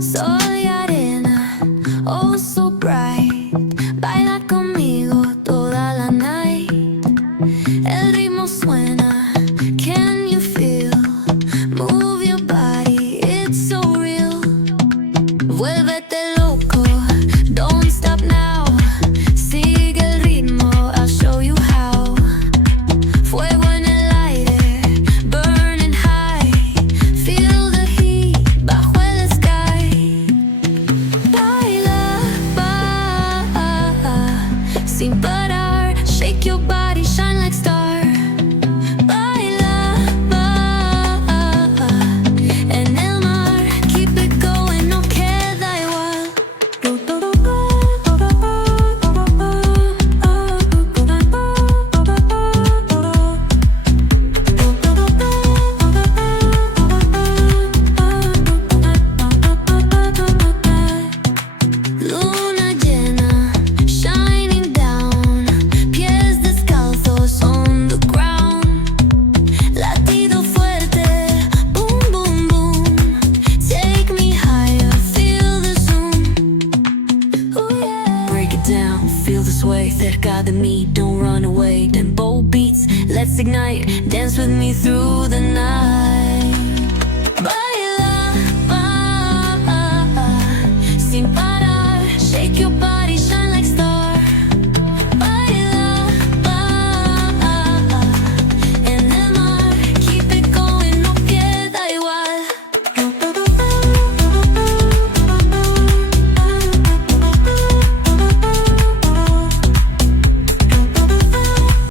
Soy arena, oh so bright. Baila conmigo toda la night. El ritmo suena, can you feel? Move your body, it's so real. Vuélvete loco, don't stop now. Sigue el ritmo, I'll show you how. Fuego en el aire, burning high. Feel the heat bajo el sky. Baila, sin parar. Shake your body, shine like star. Baila, en el mar. Keep it going, no queda igual. Luna llena, shining down. Pies descalzos on the ground. Latido fuerte, boom, boom, boom. Take me higher, feel the zoom. Ooh, yeah. Break it down, feel the sway. Cerca de mí, don't run away. Tempo beats, let's ignite. Dance with me through the night.